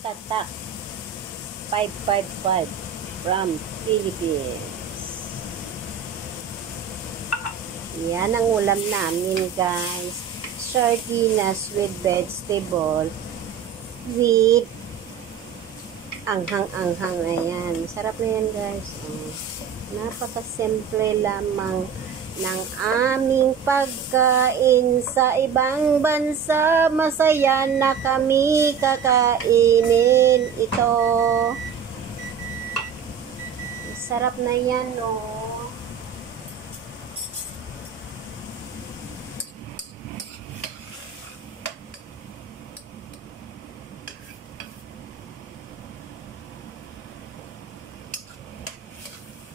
Tatak 555 from Philippines. Yan ang ulam namin, guys. Sardinas with vegetable with anghang-anghang. Ayan. Sarap na yan, guys. Napakasimple lamang ng aming pagkain sa ibang bansa. Masaya na kami kakainin ito. Sarap na yan, no?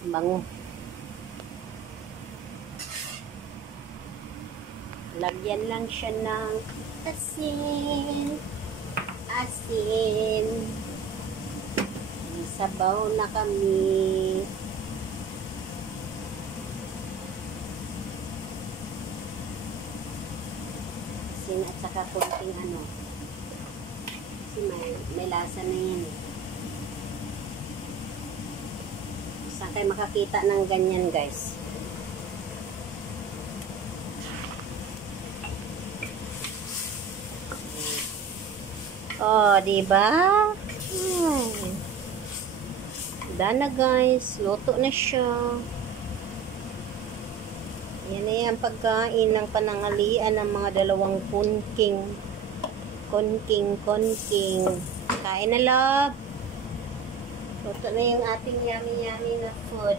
Bango. Lagyan lang siya ng asin. Asin. Sabaw na kami. Asin at saka konting ano. Kasi may lasa na yan eh. Saan kayo makakita ng ganyan, guys? Oh, diba? Dana, guys. Luto na siya. Yan na yan pagkain ng panangalian ng mga dalawang kunking. Kunking. Kain na, love. Luto na yung ating yummy na food.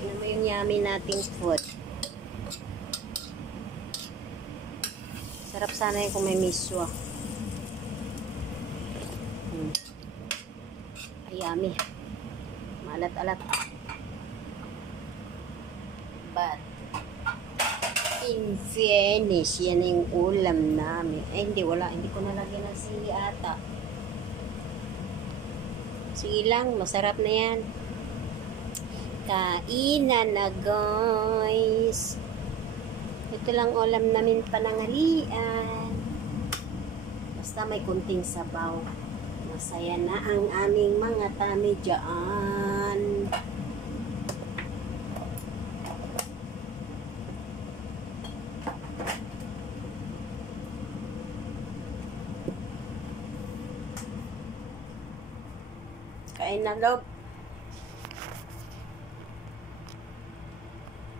Ano mo yung yummy nating food? Sarap sana yung kung may miswa. Ay, yummy. Malat-alat. But, in fairness, yan yung ulam namin. Eh, hindi, wala. Hindi ko nalagyan ng sili ata. Sige lang, masarap na yan. Kainan na, guys. Ito lang ulam namin panangalian. Basta may kunting sabaw. Masaya na ang aming mga tami dyan. Kain na, love.